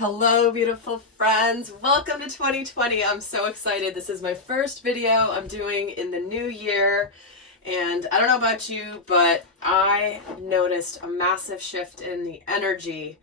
Hello, beautiful friends. Welcome to 2020. I'm so excited. This is my first video I'm doing in the new year. And I don't know about you, but I noticed a massive shift in the energy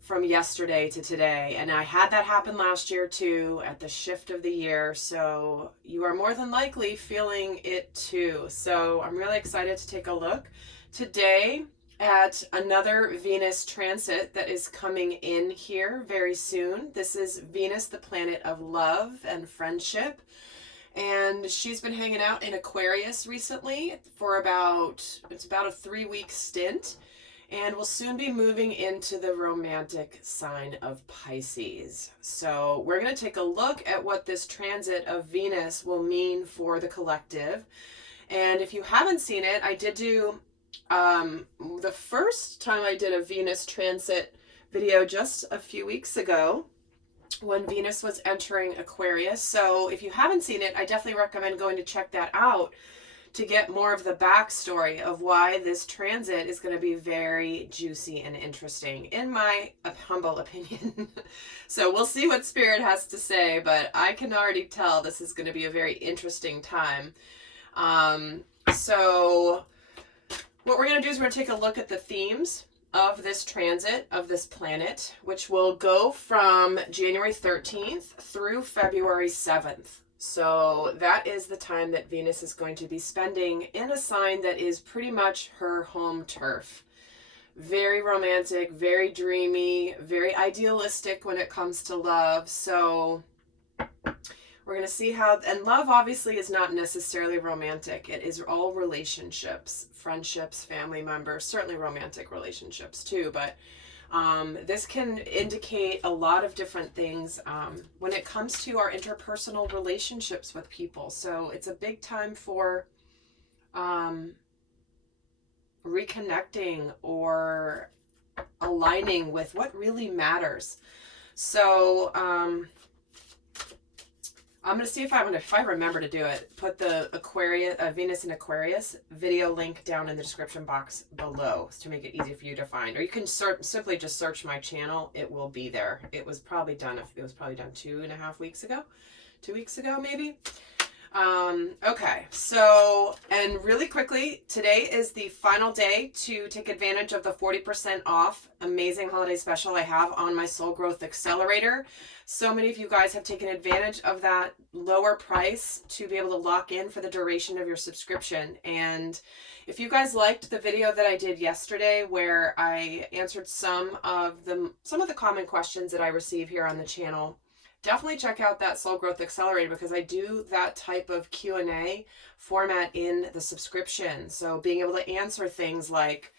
from yesterday to today. And I had that happen last year too, at the shift of the year. So you are more than likely feeling it too. So I'm really excited to take a look today at another Venus transit that is coming in here very soon. This is Venus, the planet of love and friendship. And she's been hanging out in Aquarius recently for it's about a 3-week stint. And will soon be moving into the romantic sign of Pisces. So we're going to take a look at what this transit of Venus will mean for the collective. And if you haven't seen it, I did do the first time I did a Venus transit video just a few weeks ago when Venus was entering Aquarius. So if you haven't seen it, I definitely recommend going to check that out to get more of the backstory of why this transit is going to be very juicy and interesting, in my humble opinion. So we'll see what Spirit has to say, but I can already tell this is going to be a very interesting time. So what we're going to do is we're going to take a look at the themes of this transit, of this planet, which will go from January 13th through February 7th. So that is the time that Venus is going to be spending in a sign that is pretty much her home turf. Very romantic, very dreamy, very idealistic when it comes to love. So we're going to see how, and love obviously is not necessarily romantic. It is all relationships, friendships, family members, certainly romantic relationships too. But this can indicate a lot of different things when it comes to our interpersonal relationships with people. So it's a big time for reconnecting or aligning with what really matters. So I'm going to see if I remember to do it, put the Aquarius, Venus in Aquarius video link down in the description box below to make it easy for you to find. Or you can simply just search my channel. It will be there. It was probably done 2.5 weeks ago. 2 weeks ago, maybe. Okay, so, and really quickly, today is the final day to take advantage of the 40% off amazing holiday special I have on my Soul Growth Accelerator. So many of you guys have taken advantage of that lower price to be able to lock in for the duration of your subscription. And if you guys liked the video that I did yesterday where I answered some of the common questions that I receive here on the channel, definitely check out that Soul Growth Accelerator, because I do that type of Q&A format in the subscription. So being able to answer things like,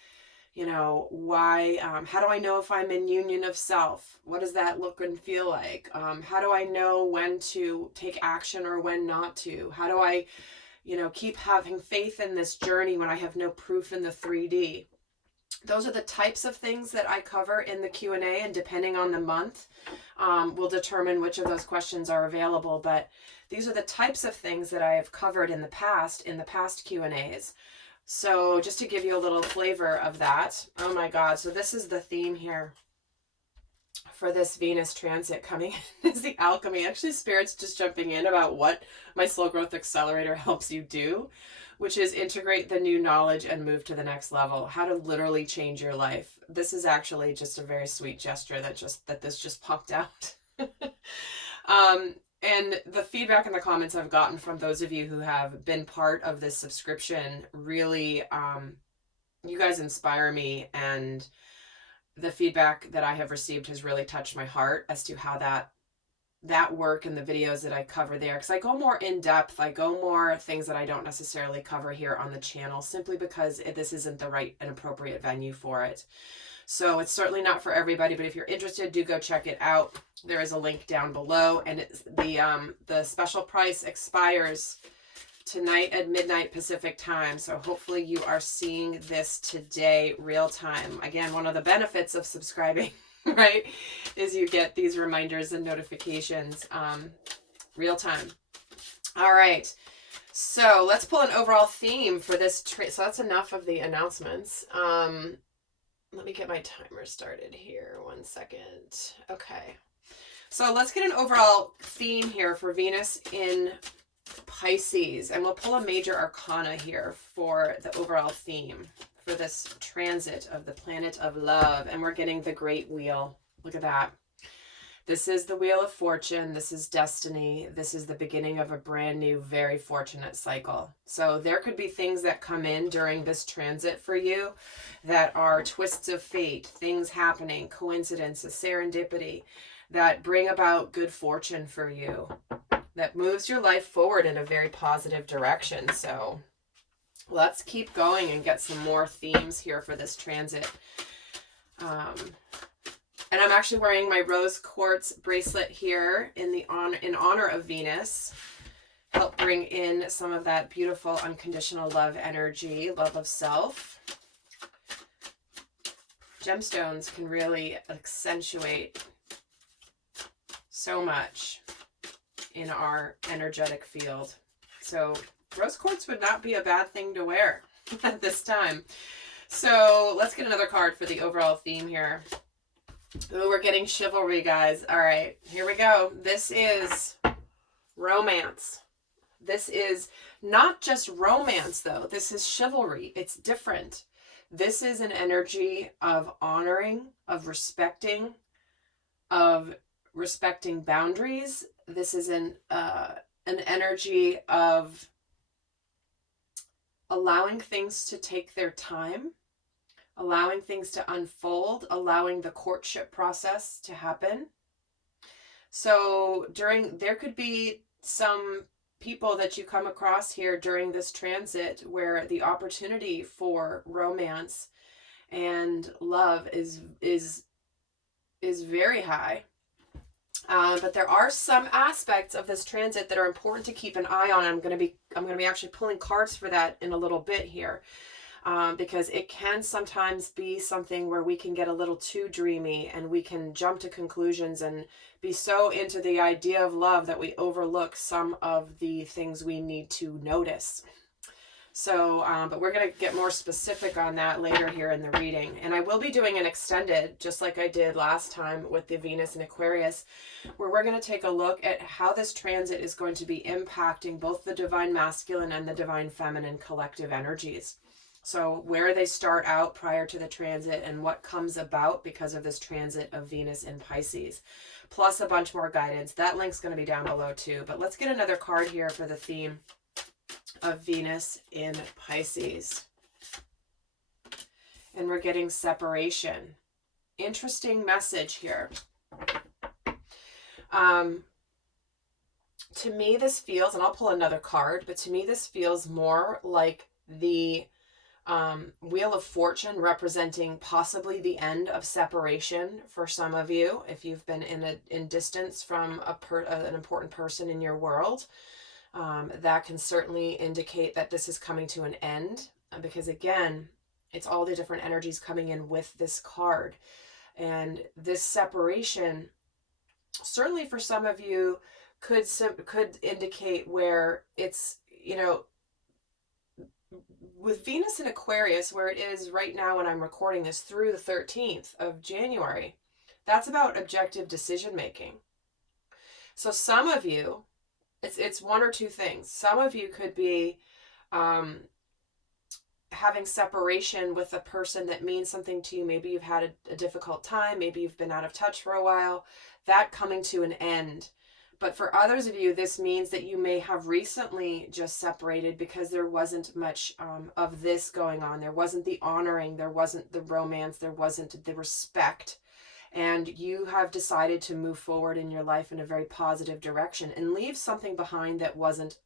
you know, why, how do I know if I'm in union of self? What does that look and feel like? How do I know when to take action or when not to? How do I, keep having faith in this journey when I have no proof in the 3D? Those are the types of things that I cover in the Q&A, and depending on the month, will determine which of those questions are available. But these are the types of things that I have covered in the past Q&As. So just to give you a little flavor of that. Oh my God. So this is the theme here for this Venus transit coming in, is the alchemy. Actually, Spirit's just jumping in about what my Soul Growth Accelerator helps you do, which is integrate the new knowledge and move to the next level. How to literally change your life. This is actually just a very sweet gesture that this just popped out. And the feedback in the comments I've gotten from those of you who have been part of this subscription, really, you guys inspire me, and the feedback that I have received has really touched my heart as to how that work and the videos that I cover there, because I go more in depth. I go more things that I don't necessarily cover here on the channel, simply because this isn't the right and appropriate venue for it. So it's certainly not for everybody, but if you're interested, do go check it out. There is a link down below, and the special price expires tonight at midnight Pacific time. So hopefully you are seeing this today, real time. Again, one of the benefits of subscribing, right, is you get these reminders and notifications real time. All right. So let's pull an overall theme for this. So that's enough of the announcements. let me get my timer started here. 1 second. Okay. So let's get an overall theme here for Venus in Pisces. And we'll pull a major arcana here for the overall theme for this transit of the planet of love. And we're getting the Great Wheel. Look at that. This is the Wheel of Fortune. This is destiny. This is the beginning of a brand new, very fortunate cycle. So there could be things that come in during this transit for you that are twists of fate, things happening, coincidences, serendipity, that bring about good fortune for you, that moves your life forward in a very positive direction. So let's keep going and get some more themes here for this transit. And I'm actually wearing my rose quartz bracelet here in honor of Venus. Help bring in some of that beautiful unconditional love energy, love of self. Gemstones can really accentuate so much in our energetic field. So rose quartz would not be a bad thing to wear at this time. So let's get another card for the overall theme here. Ooh, we're getting chivalry, guys. All right, here we go. This is romance. This is not just romance, though. This is chivalry. It's different. This is an energy of honoring, of respecting boundaries. This is an energy of allowing things to take their time, allowing things to unfold, allowing the courtship process to happen. So there could be some people that you come across here during this transit where the opportunity for romance and love is very high. But there are some aspects of this transit that are important to keep an eye on. I'm going to be actually pulling cards for that in a little bit here. Because it can sometimes be something where we can get a little too dreamy and we can jump to conclusions and be so into the idea of love that we overlook some of the things we need to notice. So, but we're going to get more specific on that later here in the reading. And I will be doing an extended, just like I did last time with the Venus and Aquarius, where we're going to take a look at how this transit is going to be impacting both the divine masculine and the divine feminine collective energies. So where they start out prior to the transit and what comes about because of this transit of Venus in Pisces, plus a bunch more guidance. That link's going to be down below too. But let's get another card here for the theme of Venus in Pisces. And we're getting separation. Interesting message here. To me, this feels, and I'll pull another card, but to me, this feels more like the Wheel of Fortune representing possibly the end of separation for some of you if you've been in distance from an important person in your world. That can certainly indicate that this is coming to an end, because again, it's all the different energies coming in with this card. And this separation, certainly for some of you, could indicate where it's, with Venus in Aquarius, where it is right now when I'm recording this through the 13th of January, that's about objective decision making. So some of you, it's one or two things. Some of you could be having separation with a person that means something to you. Maybe you've had a difficult time. Maybe you've been out of touch for a while. That coming to an end. But for others of you, this means that you may have recently just separated because there wasn't much of this going on. There wasn't the honoring, there wasn't the romance, there wasn't the respect. And you have decided to move forward in your life in a very positive direction and leave something behind that wasn't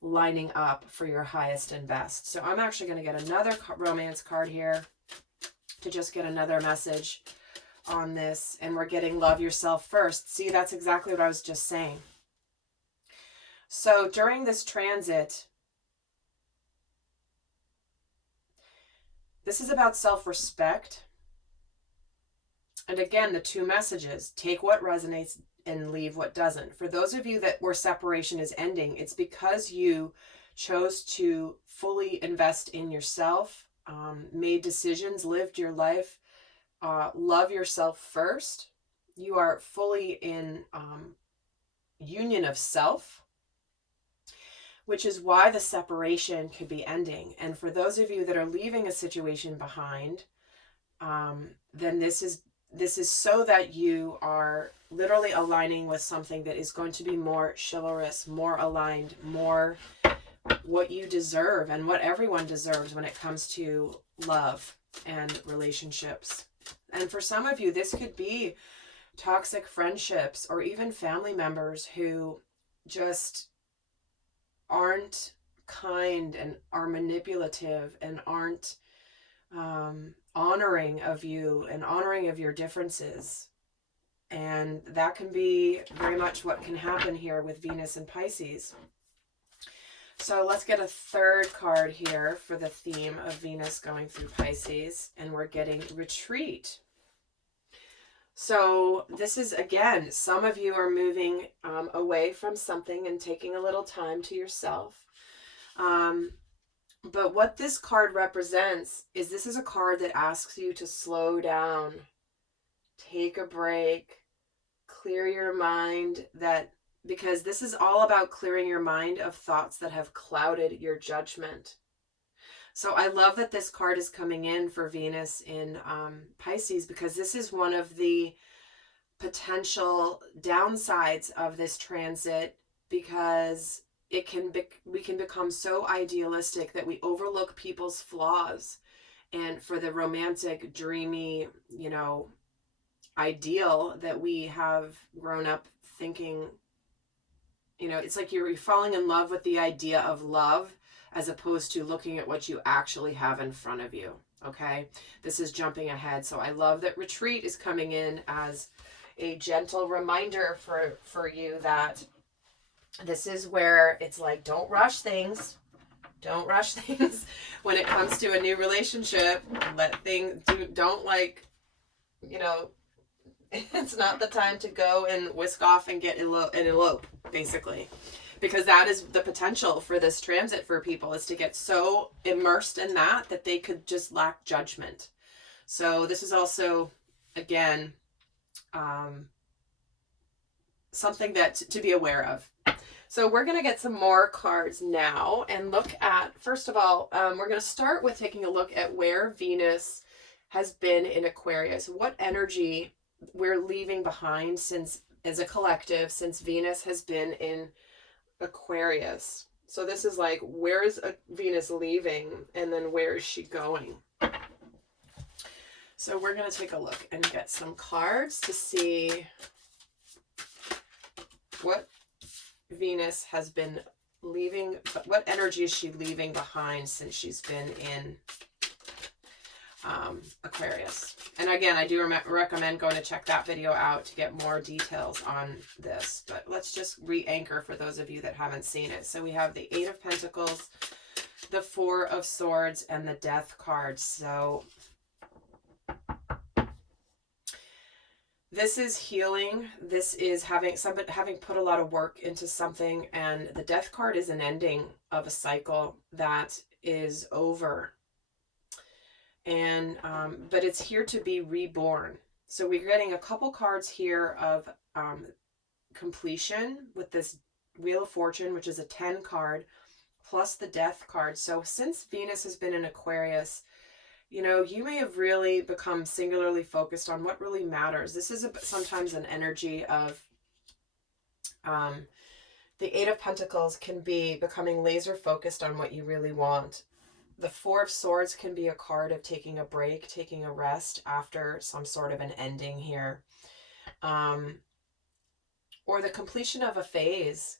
lining up for your highest and best. So I'm actually going to get another romance card here to just get another message on this. And we're getting love yourself first. See, that's exactly what I was just saying. So during this transit, this is about self-respect. And again, the two messages: take what resonates and leave what doesn't. For those of you where separation is ending, it's because you chose to fully invest in yourself, made decisions, lived your life, love yourself first. You are fully in union of self, which is why the separation could be ending. And for those of you that are leaving a situation behind, then this is so that you are literally aligning with something that is going to be more chivalrous, more aligned, more what you deserve and what everyone deserves when it comes to love and relationships. And for some of you, this could be toxic friendships or even family members who just aren't kind and are manipulative and aren't honoring of you and honoring of your differences. And that can be very much what can happen here with Venus and Pisces. So let's get a third card here for the theme of Venus going through Pisces, and we're getting retreat. So this is, again, some of you are moving away from something and taking a little time to yourself. But what this card represents is this is a card that asks you to slow down, take a break, clear your mind, because this is all about clearing your mind of thoughts that have clouded your judgment. So I love that this card is coming in for Venus in Pisces, because this is one of the potential downsides of this transit, because we can become so idealistic that we overlook people's flaws. And for the romantic, dreamy, ideal that we have grown up thinking, it's like you're falling in love with the idea of love as opposed to looking at what you actually have in front of you. Okay, this is jumping ahead. So I love that retreat is coming in as a gentle reminder for you that this is where it's like, don't rush things. Don't rush things when it comes to a new relationship. It's not the time to go and whisk off and get elope, basically. Because that is the potential for this transit for people, is to get so immersed in that they could just lack judgment. So this is also, again, something that to be aware of. So we're going to get some more cards now and look at, first of all, we're going to start with taking a look at where Venus has been in Aquarius. What energy we're leaving behind as a collective, since Venus has been in Aquarius. So this is like, where is Venus leaving, and then where is she going? So we're going to take a look and get some cards to see what Venus has been leaving, what energy is she leaving behind since she's been in Aquarius. And again, I do recommend going to check that video out to get more details on this. But let's just re-anchor for those of you that haven't seen it. So we have the Eight of Pentacles, the Four of Swords, and the Death card. So this is healing. This is having put a lot of work into something, and the Death card is an ending of a cycle that is over. And but it's here to be reborn. So we're getting a couple cards here of completion with this Wheel of Fortune, which is a 10 card, plus the Death card. So since Venus has been in Aquarius, you may have really become singularly focused on what really matters. This is sometimes an energy of the Eight of Pentacles can be becoming laser focused on what you really want. The Four of Swords can be a card of taking a break, taking a rest after some sort of an ending here. Or the completion of a phase.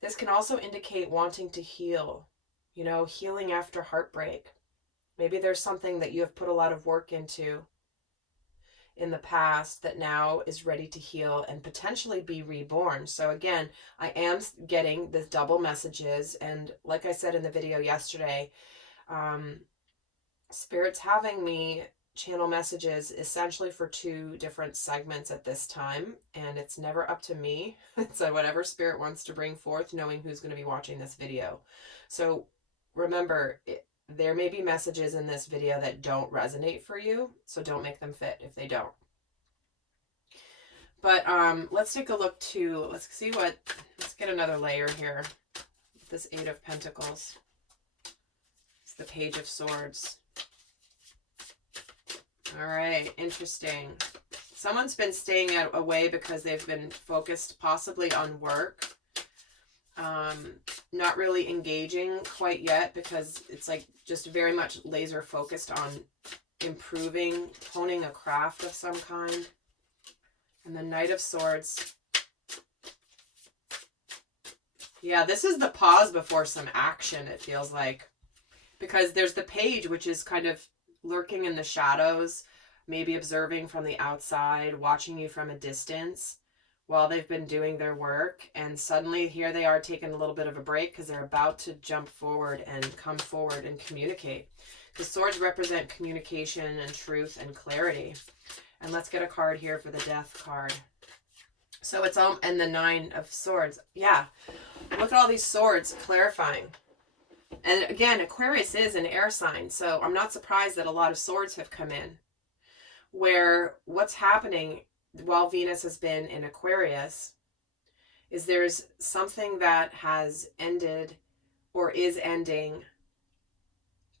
This can also indicate wanting to heal, healing after heartbreak. Maybe there's something that you have put a lot of work into in the past that now is ready to heal and potentially be reborn. So again, I am getting the double messages. And like I said in the video yesterday, Spirit's having me channel messages essentially for 2 different segments at this time, and it's never up to me. It's whatever Spirit wants to bring forth, knowing who's going to be watching this video. So remember, there may be messages in this video that don't resonate for you, so don't make them fit if they don't. But let's take a look to, let's get another layer here. This Eight of Pentacles. It's the Page of Swords. All right, interesting. Someone's been staying away because they've been focused possibly on work. Not really engaging quite yet because it's like just very much laser focused on improving, honing a craft of some kind. And the Knight of Swords. Yeah, this is the pause before some action, it feels like. Because there's the Page, which is kind of lurking in the shadows, maybe observing from the outside, watching you from a distance while they've been doing their work. And suddenly here they are taking a little bit of a break because they're about to jump forward and come forward and communicate. The swords represent communication and truth and clarity. And let's get a card here for the Death card. So it's all, and the Nine of Swords. Yeah, look at all these swords clarifying. And again, Aquarius is an air sign, so I'm not surprised that a lot of swords have come in. Where what's happening while Venus has been in Aquarius is there's something that has ended or is ending,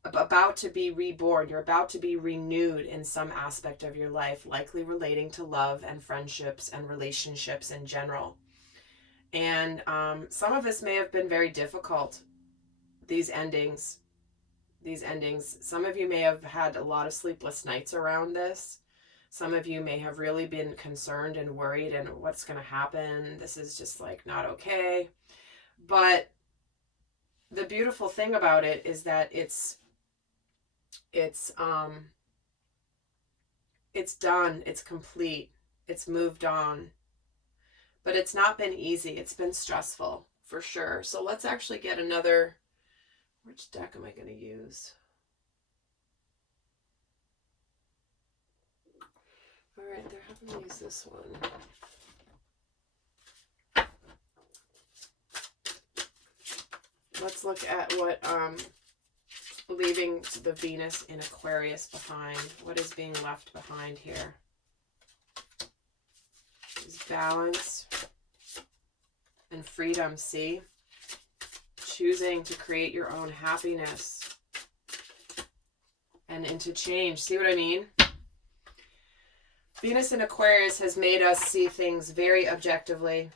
about to be reborn. You're about to be renewed in some aspect of your life, likely relating to love and friendships and relationships in general. And some of this may have been very difficult, these endings. Some of you may have had a lot of sleepless nights around this. Some of you may have really been concerned and worried and what's going to happen. This is just like not okay. But the beautiful thing about it is that it's done, it's complete, it's moved on. But it's not been easy. It's been stressful for sure. So let's actually get another. Which deck am I going to use? All right, they're having me use this one. Let's look at what leaving the Venus in Aquarius behind. What is being left behind here? Is balance and freedom, see? Choosing to create your own happiness and into change. See what I mean? Venus in Aquarius has made us see things very objectively.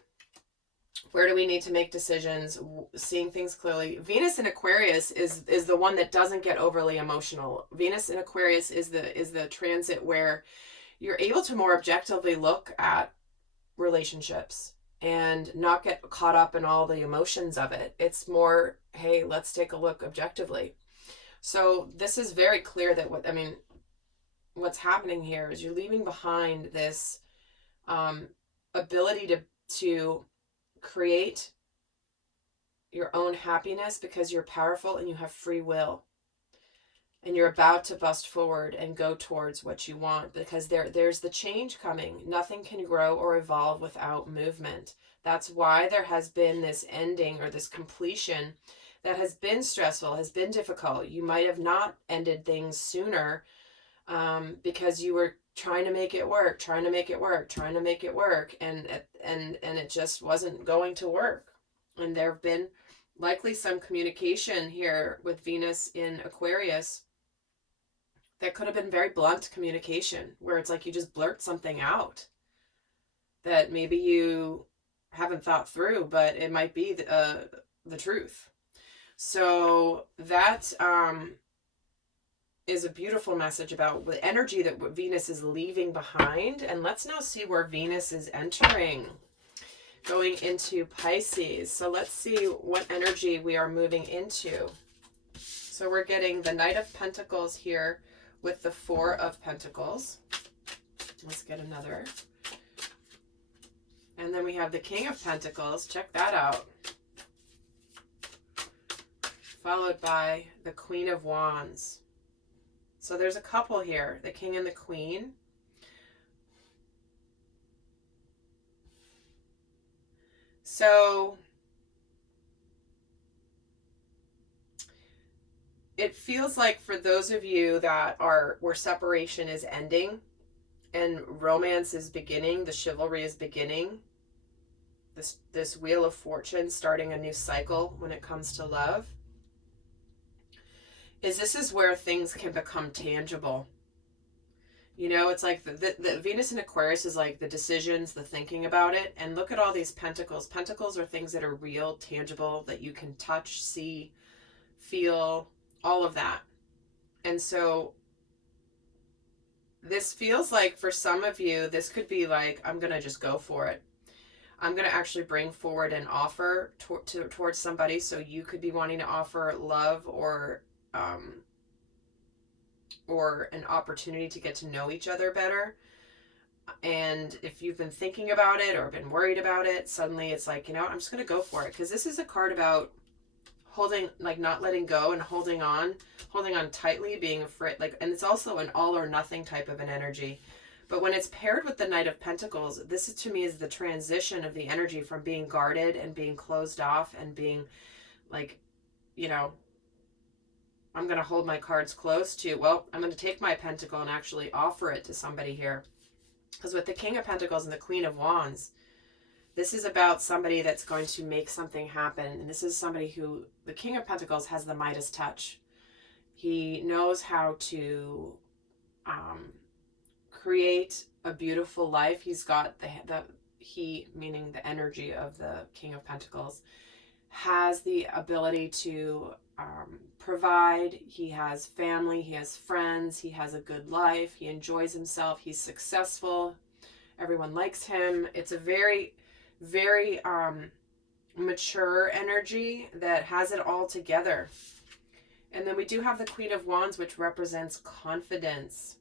Where do we need to make decisions? Seeing things clearly. Venus in Aquarius is the one that doesn't get overly emotional. Venus in Aquarius is the transit where you're able to more objectively look at relationships and not get caught up in all the emotions of it. It's more, hey, let's take a look objectively. So this is very clear that what's happening here is you're leaving behind this ability to create your own happiness because you're powerful and you have free will. And you're about to bust forward and go towards what you want because there's the change coming. Nothing can grow or evolve without movement. That's why there has been this ending or this completion that has been stressful, has been difficult. You might have not ended things sooner because you were trying to make it work, and it just wasn't going to work. And there have been likely some communication here with Venus in Aquarius that could have been very blunt communication, where it's like you just blurt something out that maybe you haven't thought through, but it might be the truth. So that is a beautiful message about the energy that Venus is leaving behind. And let's now see where Venus is entering, going into Pisces. So let's see what energy we are moving into. So we're getting the Knight of Pentacles here with the Four of Pentacles. Let's get another. And then we have the King of Pentacles. Check that out. Followed by the Queen of Wands. So there's a couple here, the King and the Queen. So it feels like for those of you that are where separation is ending and romance is beginning, the chivalry is beginning, this wheel of fortune starting a new cycle when it comes to love, this is where things can become tangible. You know, it's like the Venus in Aquarius is like the decisions, the thinking about it. And look at all these pentacles. Pentacles are things that are real, tangible, that you can touch, see, feel, all of that. And so this feels like for some of you, this could be like, I'm going to just go for it. I'm going to actually bring forward an offer towards somebody. So you could be wanting to offer love or an opportunity to get to know each other better. And if you've been thinking about it or been worried about it, suddenly it's like, you know, I'm just going to go for it. Because this is a card about holding, like not letting go and holding on tightly, being afraid, like, and it's also an all or nothing type of an energy. But when it's paired with the Knight of Pentacles, this is, to me, is the transition of the energy from being guarded and being closed off and being like, you know, I'm going to hold my cards close to, well, I'm going to take my pentacle and actually offer it to somebody here. Because with the King of Pentacles and the Queen of Wands, this is about somebody that's going to make something happen. And this is somebody who, the King of Pentacles has the Midas touch. He knows how to create a beautiful life. He's got he, meaning the energy of the King of Pentacles, has the ability to provide. He has family, he has friends, he has a good life, he enjoys himself, he's successful, everyone likes him. It's a very, very mature energy that has it all together. And then we do have the Queen of Wands, which represents confidence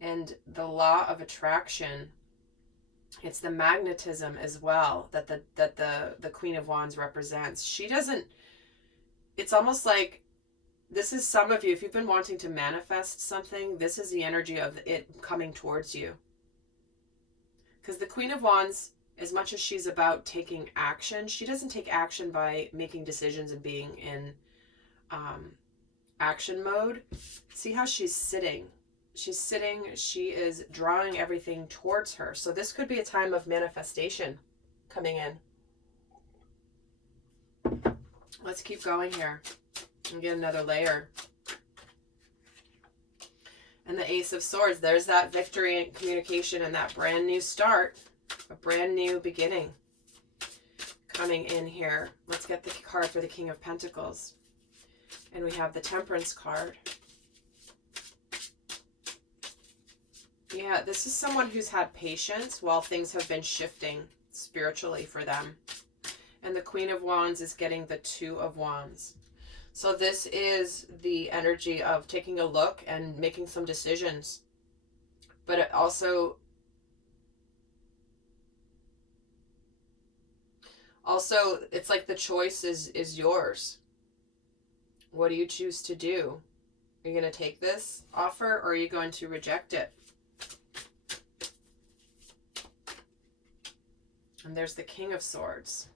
and the law of attraction. It's the magnetism as well that the Queen of Wands represents. She doesn't, it's almost like, this is some of you, if you've been wanting to manifest something, this is the energy of it coming towards you. Because the Queen of Wands, as much as she's about taking action, she doesn't take action by making decisions and being in action mode. See how she's sitting? She's sitting, she is drawing everything towards her. So this could be a time of manifestation coming in. Let's keep going here and get another layer. And the Ace of Swords, there's that victory and communication and that brand new start, a brand new beginning coming in here. Let's get the card for the King of Pentacles. And we have the Temperance card. Yeah, this is someone who's had patience while things have been shifting spiritually for them. And the Queen of Wands is getting the Two of Wands. So this is the energy of taking a look and making some decisions. But it also it's like the choice is yours. What do you choose to do? Are you going to take this offer or are you going to reject it? And there's the King of Swords.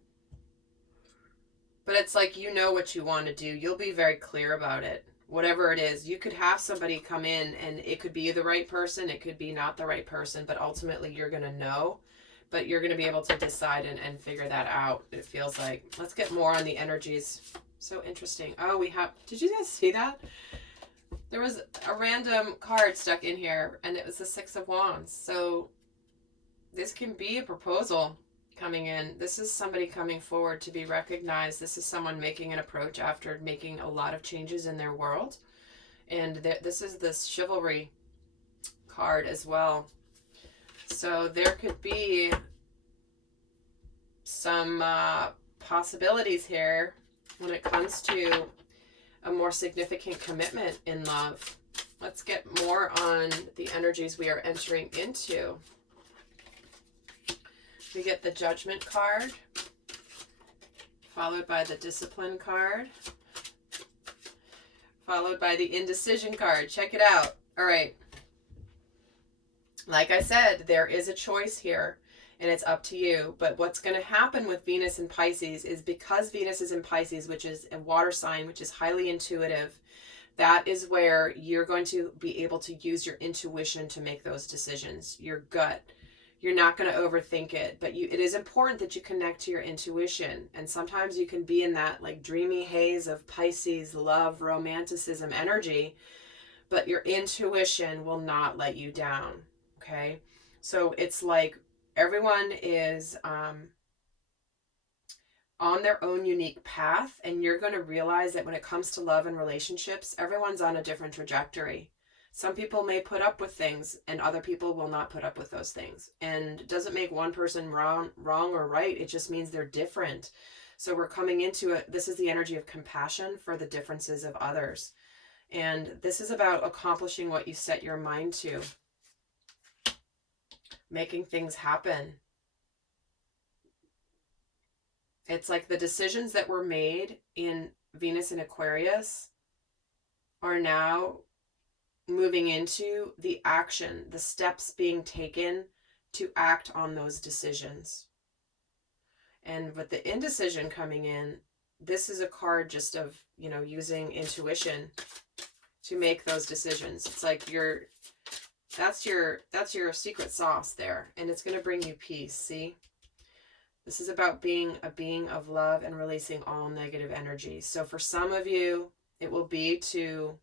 But it's like, you know what you want to do. You'll be very clear about it. Whatever it is. You could have somebody come in and it could be the right person. It could be not the right person. But ultimately you're going to know. But you're going to be able to decide and figure that out. It feels like. Let's get more on the energies. So interesting. Oh, we have... Did you guys see that? There was a random card stuck in here. And it was the Six of Wands. So this can be a proposal coming in. This is somebody coming forward to be recognized. This is someone making an approach after making a lot of changes in their world. And this is this chivalry card as well. So there could be some possibilities here when it comes to a more significant commitment in love. Let's get more on the energies we are entering into. We get the Judgment card, followed by the Discipline card, followed by the Indecision card. Check it out. All right. Like I said, there is a choice here. and it's up to you. But what's going to happen with Venus in Pisces is, because Venus is in Pisces, which is a water sign, which is highly intuitive, that is where you're going to be able to use your intuition to make those decisions, your gut. You're not going to overthink it, but it is important that you connect to your intuition. And sometimes you can be in that like dreamy haze of Pisces love, romanticism energy, but your intuition will not let you down. Okay. So it's like everyone is on their own unique path, and you're going to realize that when it comes to love and relationships, everyone's on a different trajectory. Some people may put up with things and other people will not put up with those things. And it doesn't make one person wrong or right. It just means they're different. So we're coming into it. This is the energy of compassion for the differences of others. And this is about accomplishing what you set your mind to. Making things happen. It's like the decisions that were made in Venus and Aquarius are now moving into the action, the steps being taken to act on those decisions. And with the indecision coming in, this is a card just of, you know, using intuition to make those decisions. It's like that's your secret sauce there, and it's going to bring you peace. See? This is about being a being of love and releasing all negative energy. So for some of you, it will be to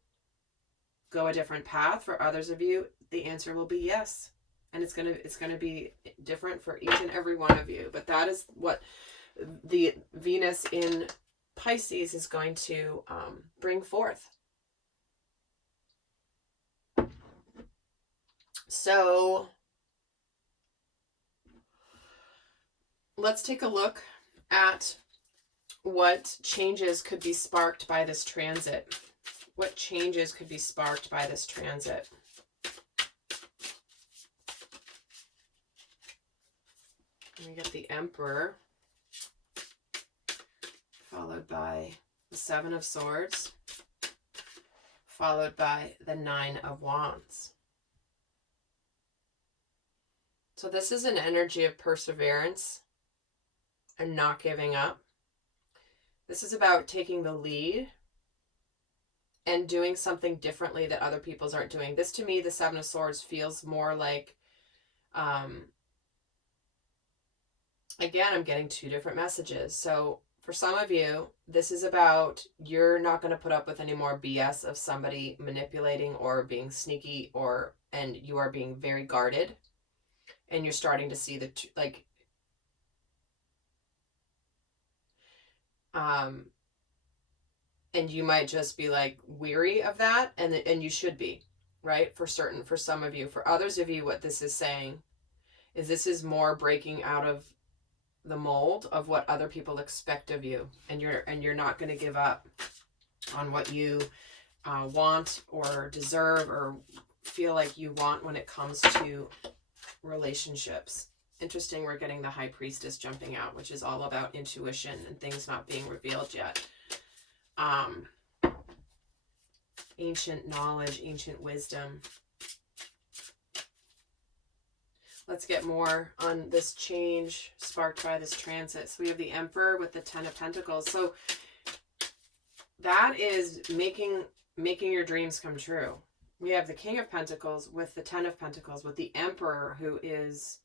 go a different path. For others of you, the answer will be yes. And it's gonna be different for each and every one of you. But that is what the Venus in Pisces is going to bring forth. So let's take a look at what changes could be sparked by this transit. What changes could be sparked by this transit? We get the Emperor, followed by the Seven of Swords, followed by the Nine of Wands. So this is an energy of perseverance and not giving up. This is about taking the lead and doing something differently that other people's aren't doing. This, to me, the Seven of Swords feels more like, again, I'm getting two different messages. So for some of you, this is about you're not going to put up with any more BS of somebody manipulating or being sneaky, and you are being very guarded, and you're starting to see and you might just be like weary of that, and you should be, right? For some of you. For others of you, what this is saying is this is more breaking out of the mold of what other people expect of you, and you're not going to give up on what you want or deserve or feel like you want when it comes to relationships. Interesting, we're getting the High Priestess jumping out, which is all about intuition and things not being revealed yet. Ancient knowledge, ancient wisdom. Let's get more on this change sparked by this transit. So we have the Emperor with the Ten of Pentacles. So that is making your dreams come true. We have the King of Pentacles with the Ten of Pentacles, with the Emperor, who is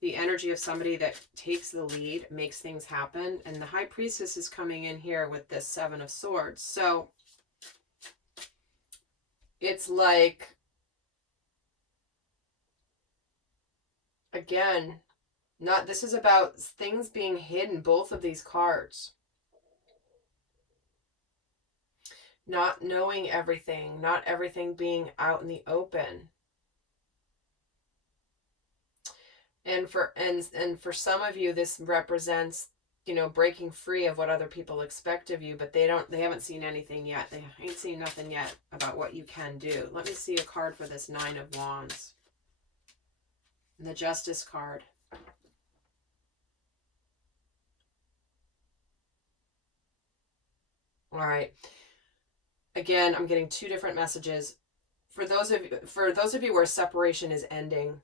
the energy of somebody that takes the lead, makes things happen. And the High Priestess is coming in here with this Seven of Swords. So it's like, again, this is about things being hidden, both of these cards. Not knowing everything, not everything being out in the open. And for some of you, this represents, breaking free of what other people expect of you, but they haven't seen anything yet. They ain't seen nothing yet about what you can do. Let me see a card for this Nine of Wands. And the Justice card. All right. Again, I'm getting two different messages. For those of you where separation is ending,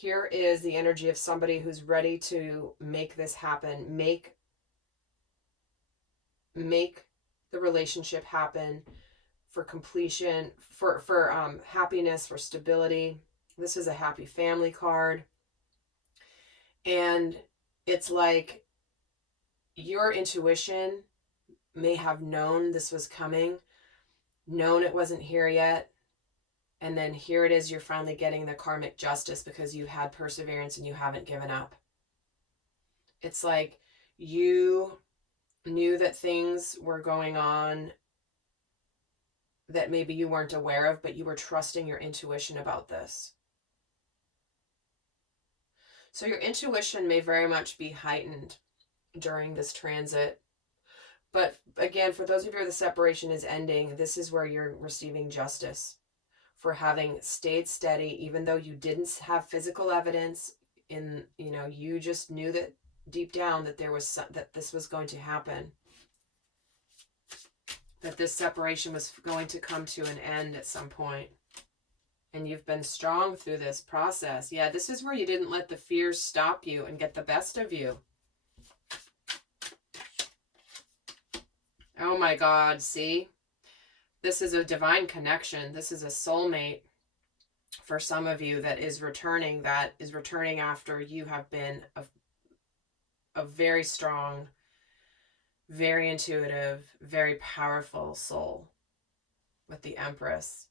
Here is the energy of somebody who's ready to make this happen, make the relationship happen, for completion, for happiness, for stability. This is a happy family card. And it's like your intuition may have known this was coming, known it wasn't here yet, and then here it is, you're finally getting the karmic justice because you had perseverance and you haven't given up. It's like you knew that things were going on that maybe you weren't aware of, but you were trusting your intuition about this. So your intuition may very much be heightened during this transit. But again, for those of you where the separation is ending, this is where you're receiving justice for having stayed steady, even though you didn't have physical evidence. You just knew that deep down that that this was going to happen, that this separation was going to come to an end at some point. And you've been strong through this process. Yeah, this is where you didn't let the fears stop you and get the best of you. Oh my God, see? This is a divine connection. This is a soulmate for some of you that is returning after you have been a very strong, very intuitive, very powerful soul with the Empress.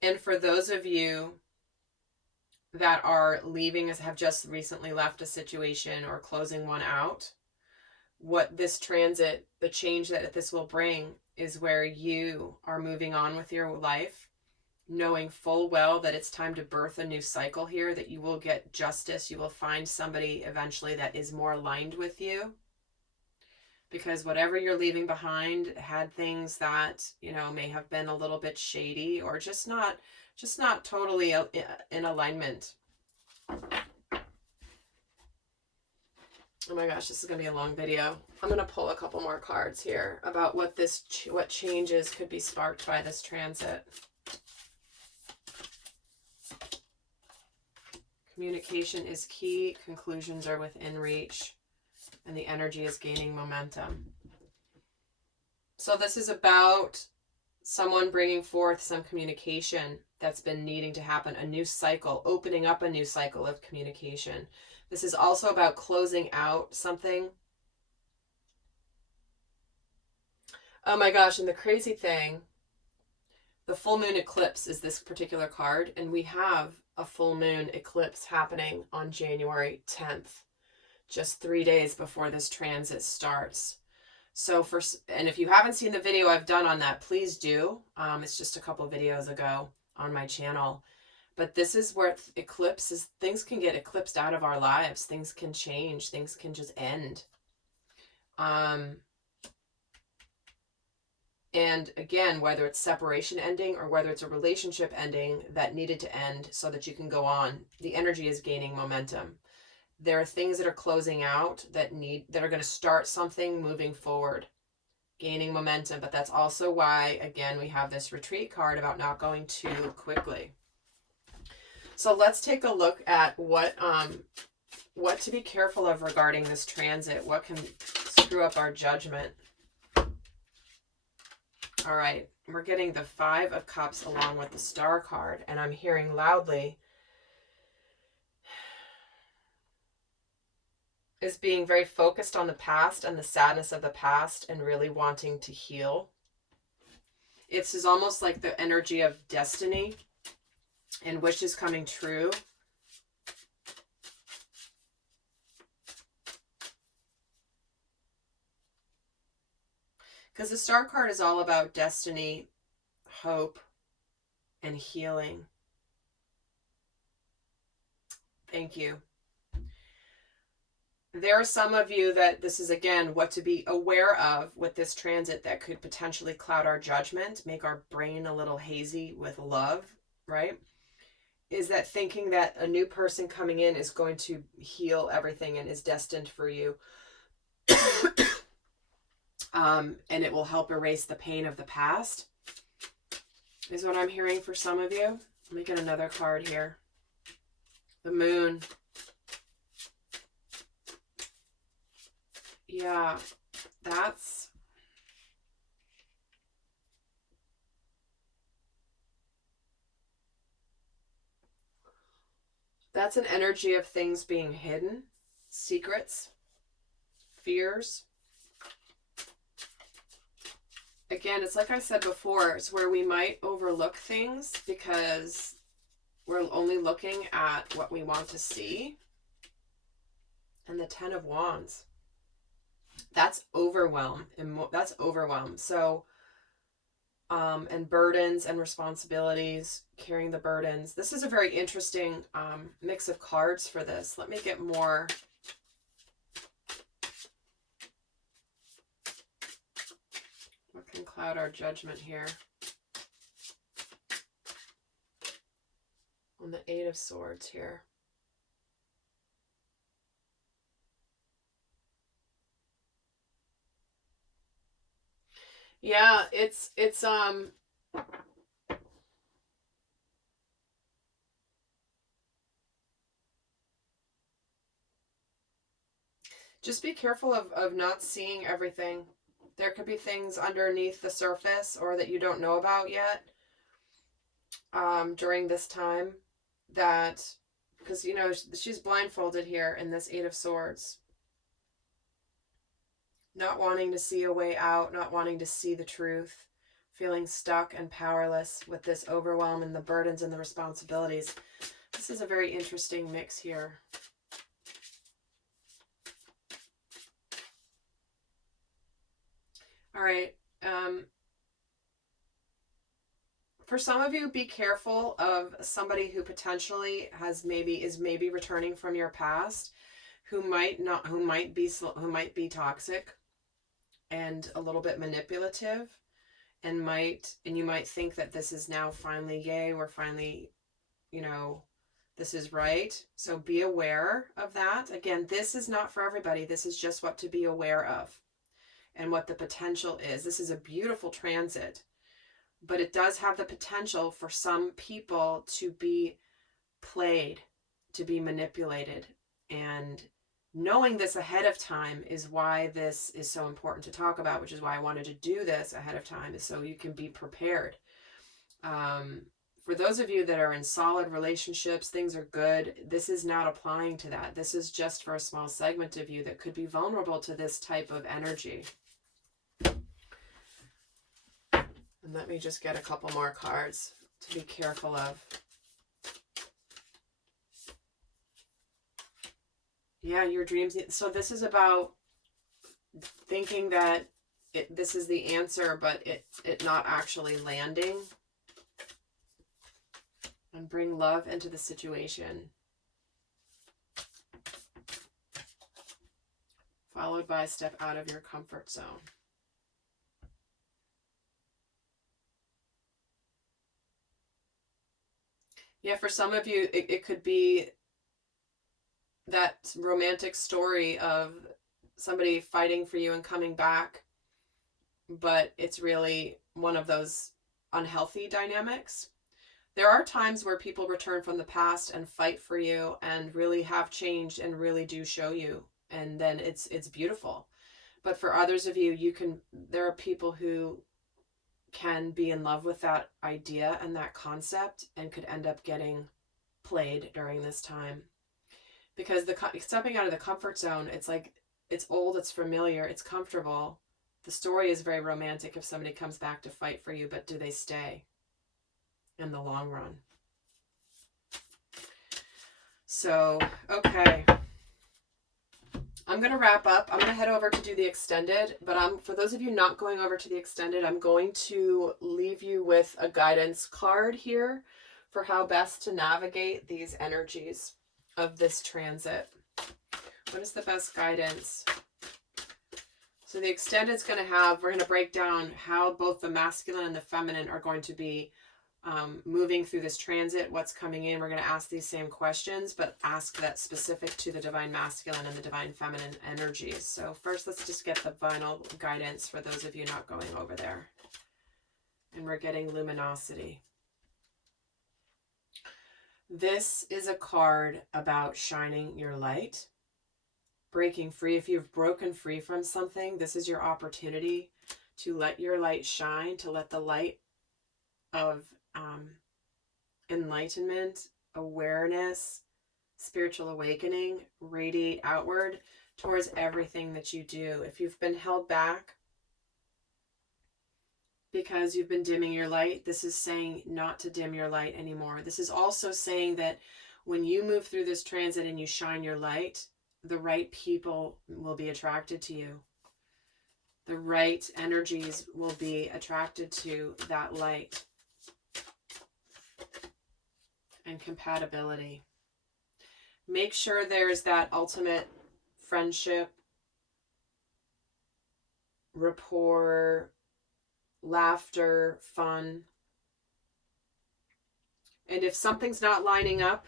And for those of you that are leaving, have just recently left a situation or closing one out, what this transit, the change that this will bring is where you are moving on with your life, knowing full well that it's time to birth a new cycle here, that you will get justice. You will find somebody eventually that is more aligned with you. Because whatever you're leaving behind had things that, may have been a little bit shady or just not totally in alignment. Oh my gosh, this is going to be a long video. I'm going to pull a couple more cards here about what changes could be sparked by this transit. Communication is key. Conclusions are within reach. And the energy is gaining momentum. So this is about someone bringing forth some communication that's been needing to happen, a new cycle, opening up a new cycle of communication. This is also about closing out something. Oh my gosh, and the crazy thing, the full moon eclipse is this particular card, and we have a full moon eclipse happening on January 10th. Just 3 days before this transit starts. So and if you haven't seen the video I've done on that, please do. It's just a couple videos ago on my channel. But this is where eclipses, things can get eclipsed out of our lives. Things can change. Things can just end. And again, whether it's separation ending or whether it's a relationship ending that needed to end so that you can go on, the energy is gaining momentum. There are things that are closing out that are going to start something moving forward, gaining momentum. But that's also why, again, we have this retreat card about not going too quickly. So let's take a look at what to be careful of regarding this transit. What can screw up our judgment? All right, we're getting the 5 of Cups along with the Star card, and I'm hearing loudly is being very focused on the past and the sadness of the past and really wanting to heal. It's almost like the energy of destiny and wishes coming true. Because the Star card is all about destiny, hope, and healing. Thank you. There are some of you that this is, again, what to be aware of with this transit that could potentially cloud our judgment, make our brain a little hazy with love, right? Is that thinking that a new person coming in is going to heal everything and is destined for you. And it will help erase the pain of the past. is what I'm hearing for some of you. Let me get another card here. The Moon. Yeah, that's an energy of things being hidden, secrets, fears. Again, it's like I said before, it's where we might overlook things because we're only looking at what we want to see. And the Ten of Wands. That's overwhelm. That's overwhelm. So, and burdens and responsibilities, carrying the burdens. This is a very interesting mix of cards for this. Let me get more. What can cloud our judgment here? On the Eight of Swords here. Yeah, it's just be careful of not seeing everything. There could be things underneath the surface or that you don't know about yet during this time that, because, you know, she's blindfolded here in this Eight of Swords. Not wanting to see a way out, not wanting to see the truth, feeling stuck and powerless with this overwhelm and the burdens and the responsibilities. This is a very interesting mix here. All right. For some of you, be careful of somebody who potentially is maybe returning from your past, who might be toxic and a little bit manipulative, and you might think that this is now finally, yay, we're finally, you know, this is right. So be aware of that. Again, this is not for everybody. This is just what to be aware of and what the potential is. This is a beautiful transit, but it does have the potential for some people to be played, to be manipulated. And knowing this ahead of time is why this is so important to talk about, which is why I wanted to do this ahead of time, is so you can be prepared. For those of you that are in solid relationships, things are good. This is not applying to that. This is just for a small segment of you that could be vulnerable to this type of energy. And let me just get a couple more cards to be careful of. Yeah, your dreams. So this is about thinking that this is the answer, but it not actually landing. And bring love into the situation. Followed by step out of your comfort zone. Yeah, for some of you, it could be that romantic story of somebody fighting for you and coming back, but it's really one of those unhealthy dynamics. There are times where people return from the past and fight for you and really have changed and really do show you, and then it's beautiful. But for others of you, there are people who can be in love with that idea and that concept and could end up getting played during this time. Because stepping out of the comfort zone, it's like, it's old, it's familiar, it's comfortable. The story is very romantic if somebody comes back to fight for you, but do they stay in the long run? So, okay. I'm going to wrap up. I'm going to head over to do the extended, but for those of you not going over to the extended, I'm going to leave you with a guidance card here for how best to navigate these energies of this transit. What is the best guidance? So the extended is going to we're going to break down how both the masculine and the feminine are going to be moving through this transit, what's coming in. We're going to ask these same questions, but ask that specific to the divine masculine and the divine feminine energies. So first, let's just get the final guidance for those of you not going over there. And we're getting luminosity. This is a card about shining your light, breaking free. If you've broken free from something, this is your opportunity to let your light shine, to let the light of enlightenment, awareness, spiritual awakening radiate outward towards everything that you do. If you've been held back because you've been dimming your light, this is saying not to dim your light anymore. This is also saying that when you move through this transit and you shine your light, the right people will be attracted to you. The right energies will be attracted to that light. And compatibility. Make sure there's that ultimate friendship, rapport, laughter, fun. And if something's not lining up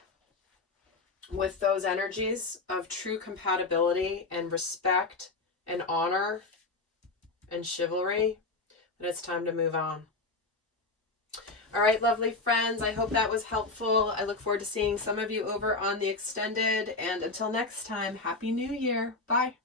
with those energies of true compatibility and respect and honor and chivalry, then it's time to move on. All right, lovely friends, I hope that was helpful. I look forward to seeing some of you over on the extended. And until next time, Happy New Year. Bye.